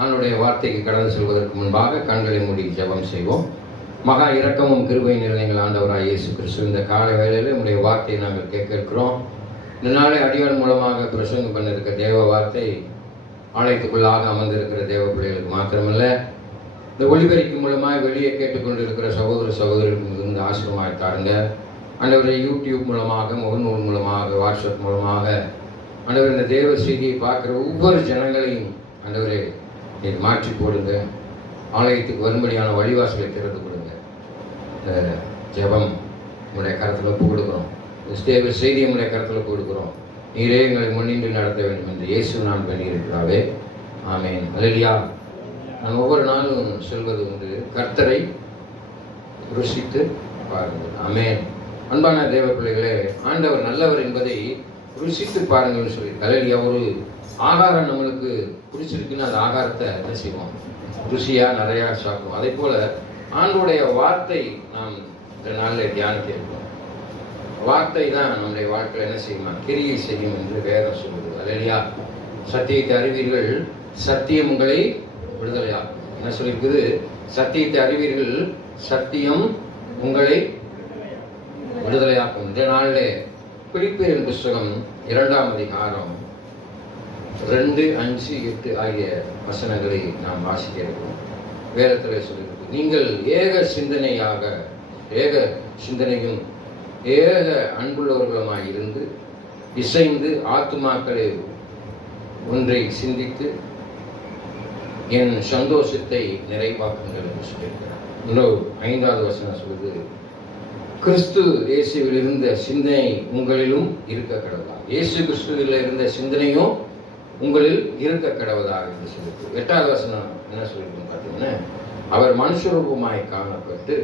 ஆண்டுடைய வார்த்தைக்கு கடந்து செல்வதற்கு முன்பாக கண்களை மூடி ஜெபம் செய்வோம். மகா இரக்கமும் கிருபை நிறைந்த ஆண்டவராய் இயேசு கிறிஸ்து, இந்த காலை வேளையில் உங்களுடைய வார்த்தையை நாங்கள் கேட்க இருக்கிறோம். இந்த நாளை அடியாள் மூலமாக பிரசங்கம் பண்ணிருக்க தேவ வார்த்தை ஆலயத்துக்குள்ளாக அமர்ந்திருக்கிற தேவ பிள்ளைகளுக்கு மாத்திரமல்ல, இந்த ஒளிபெருக்கி மூலமாக வெளியே கேட்டுக்கொண்டிருக்கிற சகோதர சகோதரிகளுக்கு இந்த ஆசிரியமாய் தாருங்க. ஆண்டவரை யூடியூப் மூலமாக, முகநூல் மூலமாக, வாட்ஸ்அப் மூலமாக ஆண்டவர் இந்த தேவ செய்தியை பார்க்குற ஒவ்வொரு ஜனங்களையும் ஆண்டவரை நீங்கள் மாற்றி போடுங்க. ஆலயத்துக்கு வரும்படியான வழிவாசலை திறந்து கொடுங்க. இந்த ஜெபம் உங்களுடைய கருத்தில் ஒப்பு கொடுக்குறோம். தேவ செய்தியை உங்களுடைய கருத்தில் ஒப்பு கொடுக்குறோம். நீரே எங்களை முன்னின்று நடத்த வேண்டும் என்று இயேசு நான் பண்ணியிருக்கிறாவே. ஆமேன். அல்லேலூயா. நான் ஒவ்வொரு நாளும் சொல்வது உண்டு, கர்த்தரை ருசித்து பாருங்கள். ஆமேன். அன்பான தேவ பிள்ளைகளே, ஆண்டவர் நல்லவர் என்பதை ருசித்து பாருங்கள்னு சொல்லி அல்லேலூயா. ஒரு ஆகாரம் நம்மளுக்கு பிடிச்சிருக்குன்னு அந்த ஆகாரத்தை என்ன செய்வோம்? ருசியாக நிறையா சாப்பிடுவோம். அதே போல் ஆண்டோடைய வார்த்தை நாம் இந்த நாளில் தியானிக்க இருக்கிறோம். வார்த்தை தான் நம்முடைய வாழ்க்கையில் என்ன செய்யுமா? கிரியை செய்யும் என்று வேதம் சொல்லுது. அல்லேலூயா. சத்தியத்தை அறிவீர்கள், சத்தியம் உங்களை விடுதலையாகும். என்ன சொல்லியிருக்குது? சத்தியத்தை அறிவீர்கள், சத்தியம் உங்களை விடுதலையாக்கும். இந்த நாளில் பிலிப்பியரின் புஸ்தகம் 2ஆம் அதிகாரம் 2, 5, 8 ஆகிய வசனங்களை நாம் வாசிக்க இருக்கிறோம். வேதத்தில் சொல்லியிருக்கு, நீங்கள் ஏக சிந்தனையும் ஏக அன்புள்ளவர்களுமாய் இருந்து இசைந்து ஆத்துமாக்களை ஒன்றை சிந்தித்து என் சந்தோஷத்தை நிறைவாக்குங்கள் என்று சொல்லியிருக்கிறார். இன்னும் 5வது வசனம் சொல்லுது, கிறிஸ்து இயேசுவில் இருந்த சிந்தனை உங்களிலும் இருக்க கடவுளா. இயேசு கிறிஸ்துவில் இருந்த சிந்தனையும் உங்களில் இருக்க கடவுதாக என்று சொல்லியிருக்கு. 8வது வசனம் என்ன சொல்லியிருக்குன்னு பார்த்தீங்கன்னா, அவர் மனுஷரூபமாய் காணப்பட்டு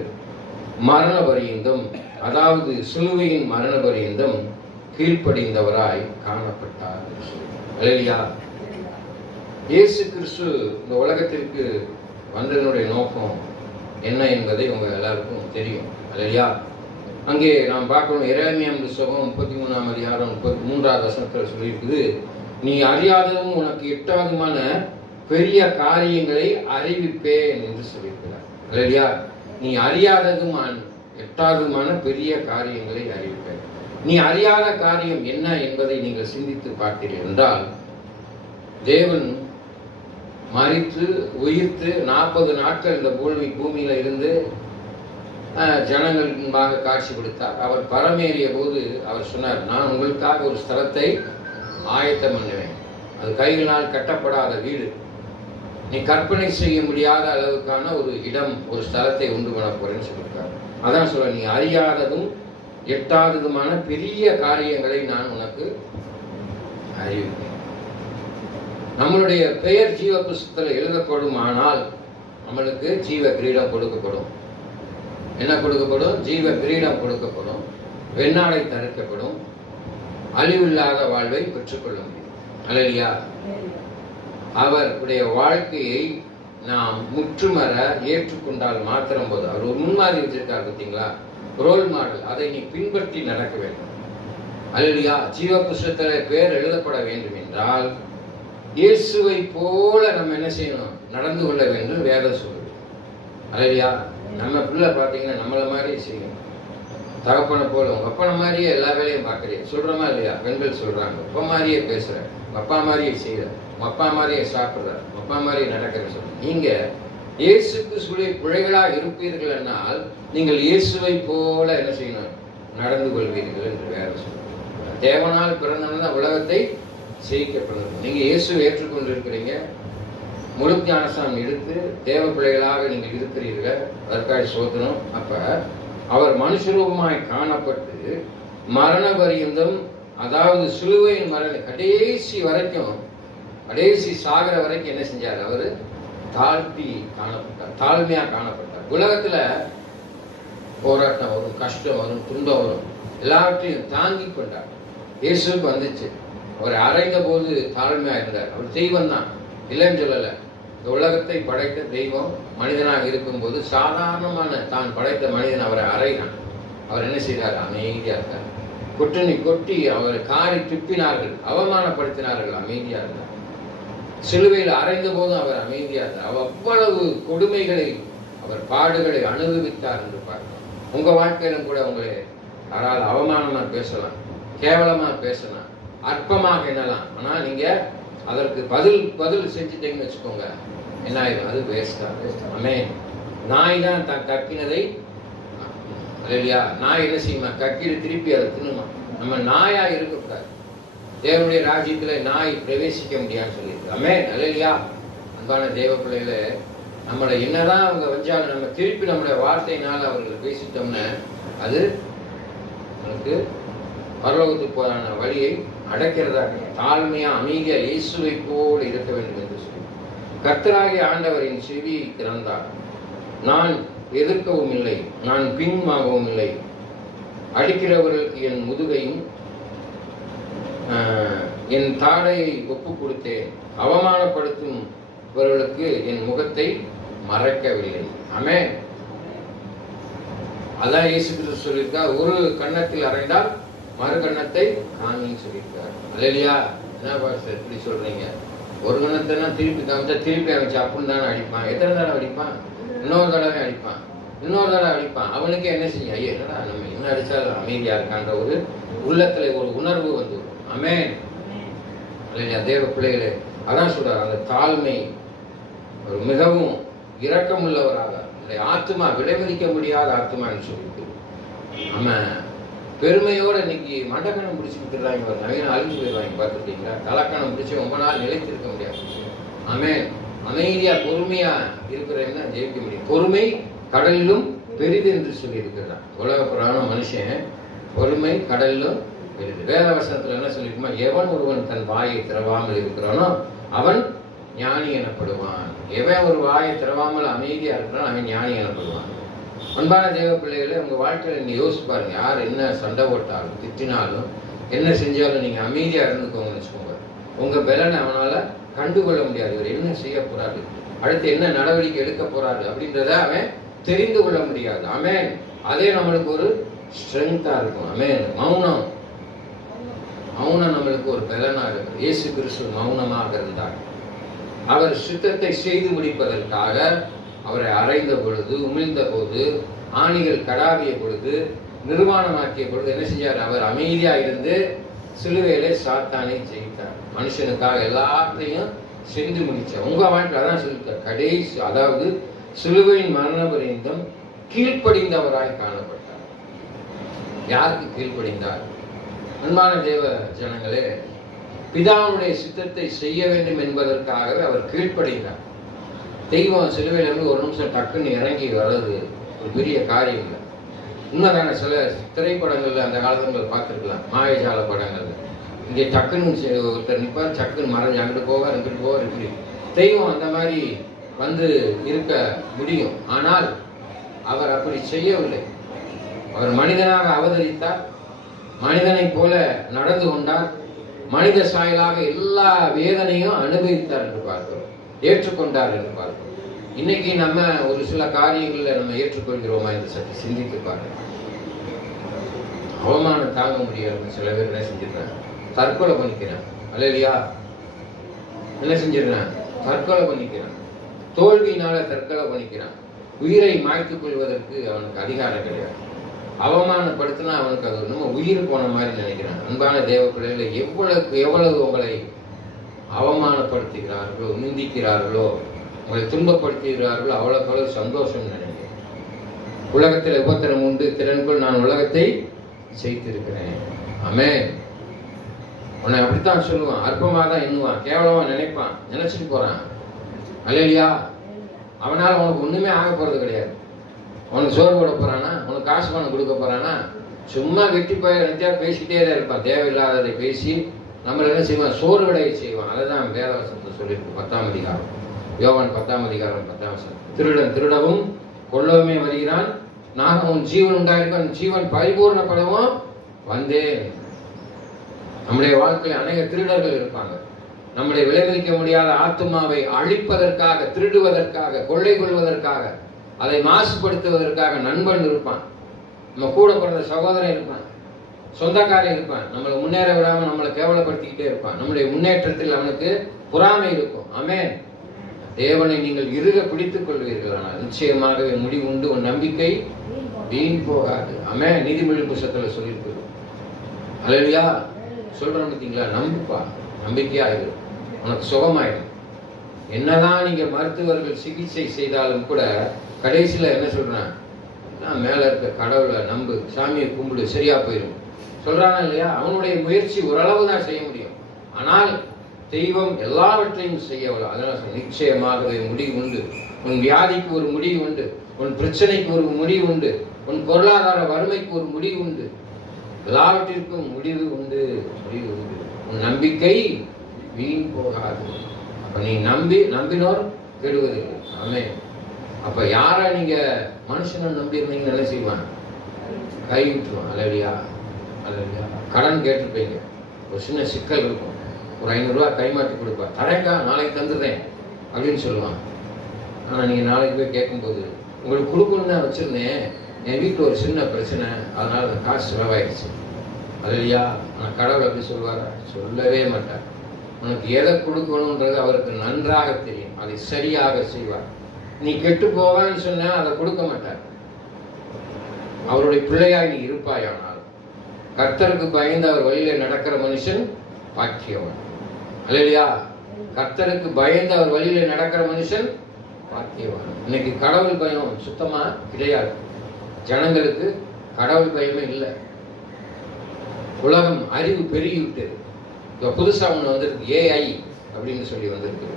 மரண பரியந்தம், அதாவது சிலுவையின் மரண பரியந்தம் கீழ்ப்படிந்தவராய் காணப்பட்டார் என்று சொல்லியிருக்கார். அல்லேலூயா. இயேசு கிறிஸ்து இந்த உலகத்திற்கு வந்ததனுடைய நோக்கம் என்ன என்பதை உங்க எல்லாருக்கும் தெரியும். அல்லேலூயா. அங்கே நாம் பார்க்கணும், எரேமியா புத்தகம் 33ஆம் அதிகாரம் 33வது வசனத்தில் சொல்லியிருக்குது, நீ அறியாததும் உனக்கு எட்டாவதுமான பெரிய காரியங்களை அறிவிப்பேன் என்று சொல்லியிருக்கிறார். அல்லேலூயா. நீ அறியாததும் எட்டாவதுமான பெரிய காரியங்களை அறிவிப்பேன். நீ அறியாத காரியம் என்ன என்பதை நீங்கள் சிந்தித்து பார்த்தீர்கள் என்றால், தேவன் மரித்து உயிர்த்து 40 நாட்கள் இந்த பூமியில இருந்து ஜனங்கள் முன்பாக காட்சி கொடுத்தார். அவர் பரமேறிய போது அவர் சொன்னார், நான் உங்களுக்காக ஒரு ஸ்தலத்தை ஆயத்தம் பண்ணுவேன். அது கைகளால் கட்டப்படாத வீடு, நீ கற்பனை செய்ய முடியாத அளவுக்கான ஒரு இடம், ஒரு ஸ்தலத்தை உண்டு பண்ண போறேன்னு சொல்லியிருக்காரு. அதான் சொல்ல, நீ அறியாததும் எட்டாததுமான பெரிய காரியங்களை நான் உனக்கு அறிவிப்பேன். நம்மளுடைய பெயர் ஜீவ புஸ்தகத்தில் எழுதப்படும், ஆனால் நம்மளுக்கு ஜீவ கிரீடம் கொடுக்கப்படும். என்ன கொடுக்கப்படும்? ஜீவ கிரீடம் கொடுக்கப்படும். வெண்ணாடை தடுக்கப்படும். அழிவில்லாத வாழ்வை பெற்றுக்கொள்ள முடியும். அல்லேலூயா. அவருடைய வாழ்க்கையை நாம் முற்றுமர ஏற்றுக்கொண்டால் மாத்திரம் போது, அவர் ஒரு முன்மாதிரி வச்சிருக்கார் பார்த்தீங்களா, ரோல் மாடல், அதை நீ பின்பற்றி நடக்க வேண்டும். அல்லேலூயா. ஜீவ புஸ்தகத்தில் பேர் எழுதப்பட வேண்டும் என்றால் இயேசுவை போல நம்ம என்ன செய்யணும்? நடந்து கொள்ள வேண்டும். வேதம் சொல்லுது. அல்லேலூயா. நம்ம பிள்ளை பார்த்தீங்கன்னா நம்மளை மாதிரியே செய்யணும். தகப்பனை போல உங்க அப்பனை மாதிரியே எல்லா வேலையும் பார்க்குறீங்க, சொல்றமா இல்லையா? பெண்கள் சொல்றாங்க, அப்பா மாதிரியே பேசுற, அப்பா மாதிரியே செய்யற, அப்பா மாதிரியே சாப்பிட்ற, அப்பா மாதிரியே நடக்கிற சொல்ற. நீங்க இயேசுக்கு சுழி பிழைகளாக இருப்பீர்கள் என்றால் நீங்கள் இயேசுவை போல என்ன செய்யணும்? நடந்து கொள்வீர்கள் என்று வேற சொல்றேன். தேவனால் பிறந்ததான் உலகத்தை ஜெயிக்கப்படணும். நீங்க இயேசுவை ஏற்றுக்கொண்டிருக்கிறீங்க, முழு ஞானஸ்நானம் எடுத்து தேவ பிள்ளைகளாக நீங்கள் இருக்கிறீர்கள். அதற்காக சோதனம். அப்ப அவர் மனுஷரூபமாய் காணப்பட்டு மரண பரியந்தம், அதாவது சிலுவையின் மரணம் கடைசி வரைக்கும், கடைசி சாகர வரைக்கும் என்ன செஞ்சார்? அவர் தாழ்த்தி காணப்பட்டார், தாழ்மையா காணப்பட்டார். உலகத்துல போராட்டம் வரும், கஷ்டம் வரும், துன்பம் வரும், எல்லாவற்றையும் தாங்கி கொண்டார். இயேசுக்கு வந்துச்சு. அவர் அறைந்த போது தாழ்மையா இருந்தார். அவர் தெய்வம் தான், இல்லைன்னு சொல்லலை. இந்த உலகத்தை படைத்த தெய்வம் மனிதனாக இருக்கும்போது சாதாரணமான தான் படைத்த மனிதன் அவரை அறைகிறான். அவர் என்ன செய்தார்? அமைதியா இருக்கார். கொட்டி அவரை காரி துப்பினார்கள், அவமானப்படுத்தினார்கள், அமைதியா இருந்தார். சிலுவையில் அறைந்த போதும் அவர் அமைதியாக அவ்வளவு கொடுமைகளை அவர் பாடுகளை அனுபவித்தார் என்று பார்க்கிறோம். உங்க வாழ்க்கையிலும் கூட உங்களை யாராவது அவமானமா பேசலாம், கேவலமா பேசலாம், அற்பமாக எண்ணலாம். ஆனா நீங்க அதற்கு பதில் செஞ்சுட்டீங்கன்னு வச்சுக்கோங்க, என்ன ஆயிடும்? அது வேஸ்டா. ஆமே. நாய் தான் தான் கக்கினதை இல்லையா, நாய் என்ன செய்யுமா? கக்கிட்டு திருப்பி அதை தின்னுமா. நம்ம நாயா இருக்கக்கூடாது. தேவனுடைய ராஜ்யத்துல நாய் பிரவேசிக்க முடியாதுன்னு சொல்லியிருக்கு. ஆமே. இல்லையா? அன்பான தேவ பிள்ளைகளே, நம்மளை என்னதான் அவங்க வஞ்சாலும் நம்ம திருப்பி நம்முடைய வார்த்தையினால் அவர்கள் பேசிட்டோம்னா அது நமக்கு பரலோகத்துக்கு போறான வழியை அடைக்கிறதா. தாழ்மையா அமைதியா இயேசுவை போல் இருக்க வேண்டும் என்று சொல்லி கர்த்தராகிய ஆண்டவரின் செவியை திறந்தார். நான் எதிர்க்கவும் இல்லை, நான் பின்வாங்கவும் இல்லை. அடிக்கிறவர்களுக்கு என் முதுகையும் என் தாடையை ஒப்பு கொடுத்தேன். அவமானப்படுத்தும் இவர்களுக்கு என் முகத்தை மறைக்கவில்லை. ஆமென். அதான் இயேசு கிறிஸ்து சொல்லியிருக்கார், ஒரு கன்னத்தில் அறைந்தால் மறு கன்னத்தை காமின்னு சொல்லியிருக்கார். அல்லேலூயா. என்ன பாஸ்டர் எப்படி சொல்றீங்க? ஒரு கன்னத்தைனா திருப்பி காமிச்சா திருப்பி அமைச்சு அப்படின்னு தானே அடிப்பான். எத்தனை தடவை அடிப்பான்? இன்னொரு தடவை அடிப்பான், இன்னொரு தடவை அடிப்பான். அவனுக்கே என்ன செய்யும்? ஐயோ என்னடா நம்ம என்ன அடிச்சாலும் அமைதியா இருக்கான்ற ஒரு உள்ளத்துல ஒரு உணர்வு வந்து. ஆமென். அல்லேலூயா. தேவ பிள்ளைகளே, அதான் சொல்றாரு, அந்த தாழ்மை ஒரு மிகவும் இரக்கமுள்ளவராக, ஆத்மா விலைமதிக்க முடியாத ஆத்மான்னு சொல்லிட்டு நம்ம பெருமையோட இன்னைக்கு மண்டக்கணம் பிடிச்சிருக்கிறாங்க. ஒரு நவீன அழிஞ்சு போயிடுவாங்க. பார்த்துட்டீங்களா? கலக்கணம் பிடிச்சி ரொம்ப நாள் நிலைத்திருக்க முடியாது. ஆமென். அமைதியா பொறுமையா இருக்கிறவங்க ஜெயிக்க முடியும். பொறுமை கடலிலும் பெரிது என்று சொல்லி இருக்கிறான் உலக புராண மனுஷன். பொறுமை கடலிலும் பெரிது. வேத வசனத்துல என்ன சொல்லிருக்குமா? எவன் ஒருவன் தன் வாயை திறவாமல் இருக்கிறானோ அவன் ஞானி எனப்படுவான். எவன் ஒரு வாயை திறவாமல் அமைதியா இருக்கிறான் அவன் ஞானி எனப்படுவான். அன்பான தேவ பிள்ளைகளை, உங்க வாழ்க்கையில நீங்க யோசிச்சு பாருங்க. யார் என்ன சண்டை போட்டாலும் திட்டினாலும் என்ன செஞ்சாலும் நீங்க அமைதியா இருந்துக்கோங்கன்னு வச்சுக்கோங்க. உங்க பலனை அவனால கண்டுகொள்ள முடியாது. இவர் என்ன செய்ய போறாரு, அடுத்து என்ன நடவடிக்கை எடுக்க போறாரு அப்படின்றத அவன் தெரிந்து கொள்ள முடியாது. ஆமென். அதே நம்மளுக்கு ஒரு ஸ்ட்ரென்த்தா இருக்கும். ஆமென். மௌனம் நம்மளுக்கு ஒரு பலனா இருக்கு. இயேசு கிறிஸ்து மௌனமாக இருந்தார். அவர் சித்தத்தை செய்து முடிப்பதற்காக அவரை அறைந்த பொழுது, உமிழ்ந்த போது, ஆணிகள் கடாவிய பொழுது, நிர்வாணமாக்கிய பொழுது என்ன செஞ்சார்? அவர் அமைதியா இருந்து சிலுவையிலே சாத்தானை ஜெயித்தார். மனுஷனுக்காக எல்லாத்தையும் செஞ்சு முடிச்சார். உங்க வாழ்க்கையில் அதான் சொல்லிட்டார். கடைசி, அதாவது சிலுவையின் மரண பரியந்தம் கீழ்ப்படிந்தவராய் காணப்பட்டார். யாருக்கு கீழ்ப்படிந்தார்? அன்பான தேவ ஜனங்களே, பிதாவுடைய சித்தத்தை செய்ய வேண்டும் என்பதற்காகவே அவர் கீழ்ப்படிந்தார். தெய்வம் சிலுவையிலிருந்து ஒரு நிமிஷம் டக்குன்னு இறங்கி வர்றது ஒரு பெரிய காரியம் இல்லை. உண்மைதான? சில திரைப்படங்கள்ல அந்த காலத்துல பார்த்துருக்கலாம், மாயஜால படங்கள்ல. இங்கே டக்குன்னு ஒருத்தர் நிற்பார், டக்குன்னு மறைஞ்சு அங்கிட்டு போவார், இங்கிட்டு போவார். இப்படி தெய்வம் அந்த மாதிரி வந்து இருக்க முடியும். ஆனால் அவர் அப்படி செய்யவில்லை. அவர் மனிதனாக அவதரித்தார், மனிதனை போல நடந்து கொண்டார், மனித சாயலாக எல்லா வேதனையும் அனுபவித்தார் என்று பார்க்கிறோம், ஏற்றுக்கொண்டார் என்று பார்க்கிறோம். இன்னைக்கு நம்ம ஒரு சில காரியங்களை நம்ம ஏற்றுக்கொள்கிறோமா என்று சற்று சிந்தித்து பாருங்க. அவமானம் தாங்க முடியாது. சில பேர் என்ன செஞ்சிருக்காங்க? தற்கொலை பண்ணிக்கிறான். அல்லேலூயா. என்ன செஞ்சிருக்கான்? தற்கொலை பண்ணிக்கிறான். தோல்வியினால தற்கொலை பண்ணிக்கிறான். உயிரை மாய்த்துக் கொள்வதற்கு அவனுக்கு அதிகாரம் கிடையாது. அவமானப்படுத்தினா அவனுக்கு அது நம்ம உயிர் போன மாதிரி நினைக்கிறான். அன்பான தேவ பிள்ளைகளை, எவ்வளவு உங்களை அவமானப்படுத்துகிறார்களோ, நிந்திக்கிறார்களோ, உங்களை துன்பப்படுத்துகிறார்களோ அவ்வளவு சந்தோஷம் நினைக்கிறேன். உலகத்தில் உபத்திரம் உண்டு, திறன்குள் நான் உலகத்தை ஜெயித்திருக்கிறேன். ஆமென். உன்னை அப்படித்தான் சொல்லுவான், அற்பமாக தான் எண்ணுவான், கேவலமா நினைப்பான், நினைச்சிட்டு போறான். அல்லேலூயா. அவனால் உனக்கு ஒண்ணுமே ஆக போறது கிடையாது. உனக்கு சோறு போட போறானா, உனக்கு காசு பணம் கொடுக்க போறானா? சும்மா வெட்டி போய் பேசிக்கிட்டே தான் இருப்பான். தேவையில்லாததை பேசி நம்மள என்ன செய்வான்? சோறு விடையை செய்வான். அதுதான் வேதவசனத்தை சொல்லியிருக்கு. 10ஆம் அதிகாரம், யோவான் 10ஆம் அதிகாரம் 10ஆம் வசனம். திருடன் திருடவும் கொல்லவுமே வருகிறான், நான் உன் ஜீவன் உண்டாயிருக்கும், ஜீவன் பரிபூர்ணப்படவும் வந்தேன். நம்முடைய வாழ்க்கையில் அநேக திருடர்கள் இருப்பாங்க. நம்முடைய விளைவிக்க முடியாத ஆத்துமாவை அழிப்பதற்காக, திருடுவதற்காக, கொள்ளை கொள்வதற்காக, அதை மாசுபடுத்துவதற்காக நண்பன் இருப்பான், நம்ம கூட பிறந்த சகோதரன் இருப்பான், சொந்தக்காரன் இருப்பான். நம்மளை முன்னேற விடாமல் நம்மளை கேவலப்படுத்திக்கிட்டே இருப்பான். நம்முடைய முன்னேற்றத்தில் அவனுக்கு பொறாமை இருக்கும். ஆமென். தேவனை நீங்கள் இறுக பிடித்துக் கொள்வீர்களானால் நிச்சயமாகவே முடிவு உண்டு, உன் நம்பிக்கை வீண் போகாது. ஆமென். நீதிமொழி புத்தகத்துல சொல்லியிருக்கு. அல்லேலூயா. சொல்றேன் பார்த்தீங்களா? நம்புப்பா, நம்பிக்கையா இரு, உனக்கு சுகமாயிடும். என்னதான் நீங்க மருத்துவர்கள் சிகிச்சை செய்தாலும் கூட கடைசியில என்ன சொல்றான்? மேல இருக்க கடவுளை நம்பு, சாமியை கும்பிடு, சரியா போயிடும் சொல்றானா இல்லையா? அவனுடைய முயற்சி ஓரளவு தான் செய்ய முடியும். ஆனால் தெய்வம் எல்லாவற்றையும் செய்யவில்லை. அதனால நிச்சயமாகவே முடிவு உண்டு. உன் வியாதிக்கு ஒரு முடிவு உண்டு, உன் பிரச்சனைக்கு ஒரு முடிவு உண்டு, உன் பொருளாதார வறுமைக்கு ஒரு முடிவு உண்டு. எல்லாவற்றிற்கும் முடிவு உண்டு, முடிவு உண்டு. உன் நம்பிக்கை வீண் போகாது. அப்ப நீ நம்பினோர் கெடுவதில்லை. ஆமென். அப்ப யார நீங்க மனுஷனை நம்பி இருந்தீங்க என்ன செய்வான்? கை விட்டுருவான். அல்லேலூயா, அல்லேலூயா. கடன் கேட்டுருப்பீங்க, ஒரு சின்ன சிக்கல் இருக்கும், ஒரு 500 ரூபா கைமாட்டி கொடுப்பா, தரேங்கா நாளைக்கு தந்துடுறேன் அப்படின்னு சொல்லுவான். ஆனா நீங்க நாளைக்கு போய் கேட்கும்போது, உங்களுக்கு கொடுக்கணும்னு தான் வச்சிருந்தேன், என் வீட்டில் ஒரு சின்ன பிரச்சனை, அதனால அந்த காசு செலவாயிடுச்சு. அல்லேலூயா. ஆனா கடவுள் அப்படி சொல்வாரா? சொல்லவே மாட்டார். உனக்கு எதை கொடுக்கணுன்றது அவருக்கு நன்றாக தெரியும், அதை சரியாக செய்வார். நீ கெட்டு போவான்னு சொன்னா அதை கொடுக்க மாட்டார். அவருடைய பிள்ளையாய் நீ இருப்பாயானால், கர்த்தருக்கு பயந்து அவர் வழியில நடக்கிற மனுஷன் பாக்கியவன். அல்லேலூயா. கர்த்தருக்கு பயந்து அவர் வழியில நடக்கிற மனுஷன் பாக்கியவன். இன்னைக்கு கடவுள் பயம் சுத்தமா கிடையாது. ஜனங்களுக்கு கடவுள் பயமே இல்லை. உலகம் அறிவு பெருகி விட்டது. இப்போ புதுசா ஒன்று வந்திருக்கு, AI அப்படின்னு சொல்லி வந்திருக்கு.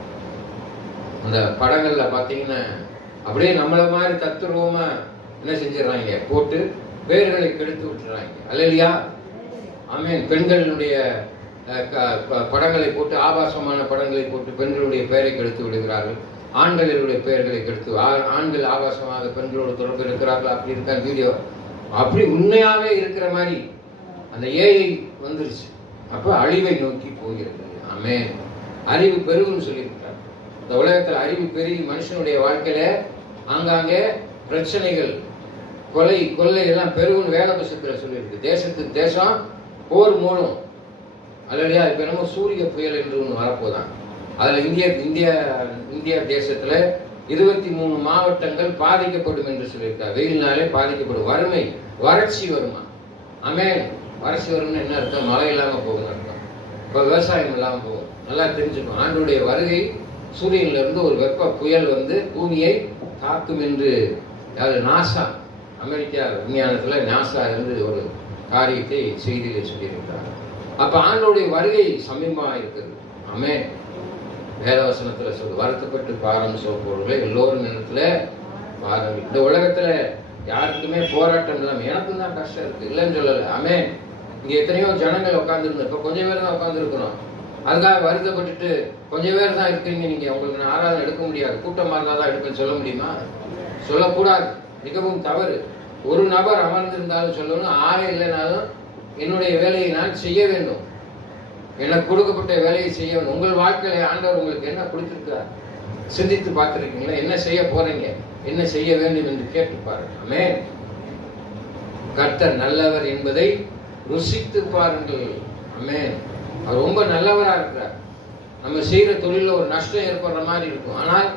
அந்த படங்கள்ல பார்த்தீங்கன்னா அப்படியே நம்மள மாதிரி தத்துருவமா என்ன செஞ்சிடறாங்க, போட்டு பேர்களை கெடுத்து விட்டுறாங்க. அல்லேலூயா. ஆமென். பெண்களுடைய படங்களை போட்டு, ஆபாசமான படங்களை போட்டு பெண்களுடைய பெயரை கெடுத்து விடுகிறார்கள். ஆண்களுடைய பெயர்களை கெடுத்து, ஆண்கள் ஆபாசமாக பெண்களோடு தொடர்பு இருக்கிறார்கள் அப்படி இருக்கா வீடியோ, அப்படி உண்மையாவே இருக்கிற மாதிரி அந்த AI வந்துருச்சு. அப்ப அழிவை நோக்கி போகிறது. ஆமென். அறிவு பெருகுன்னு சொல்லியிருக்கிறார். இந்த உலகத்தில் அறிவு பெருகி மனுஷனுடைய வாழ்க்கையில ஆங்காங்கே பிரச்சனைகள், கொலை கொள்ளை எல்லாம் பெருகுன்னு வேத புத்தகத்தில் சொல்லியிருக்கு. தேசத்துக்கு தேசம் போர் மூலம். அல்லையா? இப்ப என்னமோ சூரிய புயல் என்று ஒன்று வரப்போதான். அதுல இந்தியா தேசத்துல 23 மாவட்டங்கள் பாதிக்கப்படும் என்று சொல்லியிருக்கார். வெயில்னாலே பாதிக்கப்படும். வறுமை, வறட்சி வருமா? ஆமென். வறட்சி வரும்னு என்ன அர்த்தம்? மழை இல்லாம போகும் அர்த்தம். இப்ப விவசாயம் இல்லாம போகும். நல்லா தெரிஞ்சுக்கணும். ஆண்டுடைய வருகை சூரியன்ல இருந்து ஒரு வெப்ப புயல் வந்து பூமியை தாக்கும் என்று நாசா, அமெரிக்கா விஞ்ஞானத்துல நாசா இருந்து ஒரு காரியத்தை செய்தியில சொல்லியிருக்கிறார். அப்ப ஆண்டுடைய வருகை சமீபமா இருக்கிறது. ஆமென். வேதவசனத்துல சொல்லு, வருத்தப்பட்டு பாரம் சோப்பவர்களை எல்லோரும் நேரத்துல பாருங்கள். இந்த உலகத்துல யாருக்குமே போராட்டம் இல்லாம, எனக்கும் தான் கஷ்டம் இருக்கு, இல்லைன்னு சொல்லல. ஆமென். இங்க எத்தனையோ ஜனங்கள் உட்காந்துருந்தோம், இப்ப கொஞ்சம் பேர் தான் உட்கார்ந்து இருக்கிறோம். அதுக்காக வருத்தப்பட்டுட்டு கொஞ்சம் பேர் தான் இருக்கிறீங்க நீங்க, உங்களுக்கு நான் ஆராதனை எடுக்க முடியாது, கூட்டமா இருந்தா தான் எடுப்பேன்னு சொல்ல முடியுமா? சொல்லக்கூடாது. மிகவும் தவறு. ஒரு நபர் அமர்ந்திருந்தாலும் சொல்லணும், ஆளே இல்லைனாலும் என்னுடைய வேலையை நான் செய்ய வேண்டும். எனக்கு கொடுக்கப்பட்ட வேலையை செய்ய வேண்டும். உங்கள் வாழ்க்கையில ஆண்டவர் உங்களுக்கு என்ன கொடுத்திருக்கிறார் சிந்தித்து பார்த்திருக்கீங்களா? என்ன செய்ய போறீங்க, என்ன செய்ய வேண்டும் என்று கேட்டு பாருங்க. ஆமென். கர்த்தர் நல்லவர் என்பதை ருசித்து பாருங்கள். ஆமென். அவர் ரொம்ப நல்லவரா இருக்கிறார். நம்ம செய்யற தொழில ஒரு நஷ்டம் ஏற்படுற மாதிரி இருக்கும், ஆனால்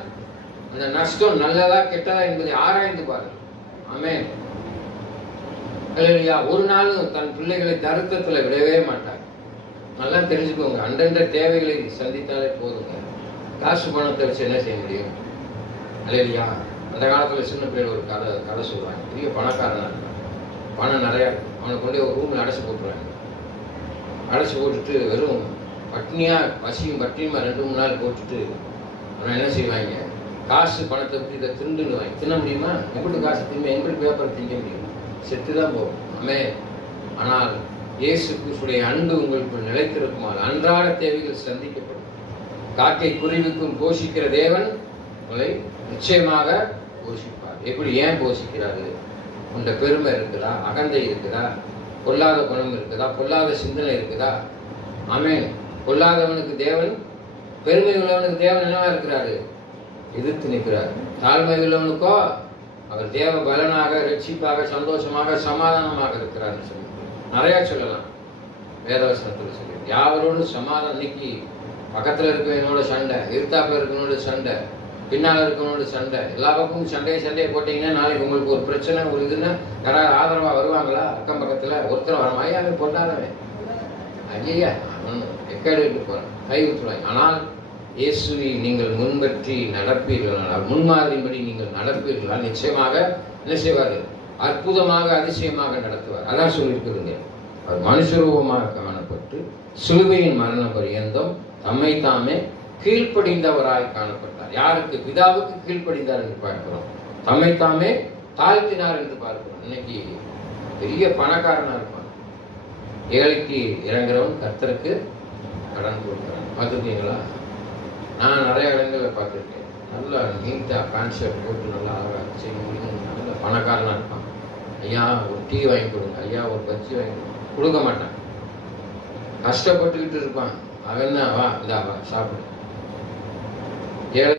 அந்த நஷ்டம் நல்லதா கெட்டதா என்பதை ஆராய்ந்து பாருங்கள். ஆமென். அல்லேலூயா. ஒரு நாளும் தன் பிள்ளைகளை தருத்தத்துல விடவே மாட்டார். நல்லா தெரிஞ்சுக்கோங்க. அன்றன்ற தேவைகளை சந்தித்தாலே போதுங்க. காசு பணத்தை வச்சு என்ன செய்ய முடியும்? அல்லேலூயா. அந்த காலத்துல சின்ன பிள்ளைகள் ஒரு கதை சொல்றாங்க. பெரிய பணக்காரனா இருக்கான், பணம் நிறையா, அவனை கொண்டே ஒரு ரூம்ல அடைச்சு போட்டுருவாங்க. அடைச்சு போட்டுட்டு வெறும் பட்னியா, பசியும் பட்டினியுமா 2-3 நாள் போட்டுட்டு அவனை என்ன செய்வாங்க, காசு பணத்தை பற்றி இதை திண்டுடுவாங்க. தின்ன முடியுமா? எங்களுக்கு காசு தின்ன, எங்களுக்கு பேப்பர் திங்க முடியும், செத்துதான் போகும். ஆமென். ஆனால் இயேசு கிறிஸ்துவின் அன்பு உங்களுக்கு நிலைத்திருக்குமாறு அன்றாட தேவைகள் சந்திக்கப்படும். காக்கை குருவிக்கும் போஷிக்கிற தேவன் உங்களை நிச்சயமாக போஷிப்பார். எப்படி? ஏன் போஷிக்கிறாரு? உண்ட பெருமை இருக்குதா, அகந்தை இருக்குதா, பொல்லாத குணம் இருக்குதா, பொல்லாத சிந்தனை இருக்குதா? ஆமென். பொல்லாதவனுக்கு தேவன், பெருமை உள்ளவனுக்கு தேவன் என்னவா இருக்கிறாரு? எதிர்த்து நிற்கிறார். தாழ்மை உள்ளவனுக்கோ அவர் தேவ பலனாக, ரட்சிப்பாக, சந்தோஷமாக, சமாதானமாக இருக்கிறார்னு சொல்லி நிறைய சொல்லலாம். வேதவசனத்தில் சொல்லி யாவரோடு சமாதானம். இன்னைக்கு பக்கத்தில் இருக்கிறவனோட சண்டை, எதிர்த்தாப்புல இருக்கிறவனோட சண்டை, பின்னால் இருக்கிறவனோட சண்டை, எல்லா பக்கமும் சண்டையை போட்டிங்கன்னா நாளைக்கு உங்களுக்கு ஒரு பிரச்சனை ஒரு இதுன்னா யாராவது ஆதரவாக வருவாங்களா? அக்கம் பக்கத்தில் ஒருத்தர் வர மாதிரி போட்டாதவன் ஐயா எக்கேடு விட்டு போகிறேன், கை விட்டுருவாங்க. ஆனால் இயேசுவை நீங்கள் முன்பற்றி நடப்பீர்களானால், முன்மாதிரியின்படி நீங்கள் நடப்பீர்களால் நிச்சயமாக என்ன செய்வார்? அற்புதமாக அதிசயமாக நடத்துவார். அதான் சொல்லியிருக்குதுங்க. அவர் மனுஷரூபமாக காணப்பட்டு சிலுவையின் மரணம் பரியந்தம் தம்மை தாமே கீழ்ப்படிந்தவராய் காணப்பட்டார். யாருக்கு? பிதாவுக்கு கீழ்ப்படிந்தார் என்று பார்க்கிறோம். தம்மை தாமே தாழ்த்தினார் என்று பார்க்கிறோம். இன்னைக்கு பெரிய பணக்காரனா இருப்பான், ஏழைக்கு இறங்குறவன் கர்த்தருக்கு கடன் கொடுக்குறான். பார்த்துருக்கீங்களா? நான் நிறைய இடங்களில் பார்த்துருக்கேன். நல்லா நீட்டாக பேண்ட் ஷர்ட் போட்டு நல்லா அழகாக செய்யணும், நல்ல பணக்காரனாக இருப்பான். ஐயா ஒரு டீ வாங்கி கொடுங்க, ஐயா ஒரு பஜ்ஜி வாங்கி கொடுக்க மாட்டான். கஷ்டப்பட்டுக்கிட்டு இருப்பான். அவன் தான் வா இந்தா வா சாப்பிடு. ஏழை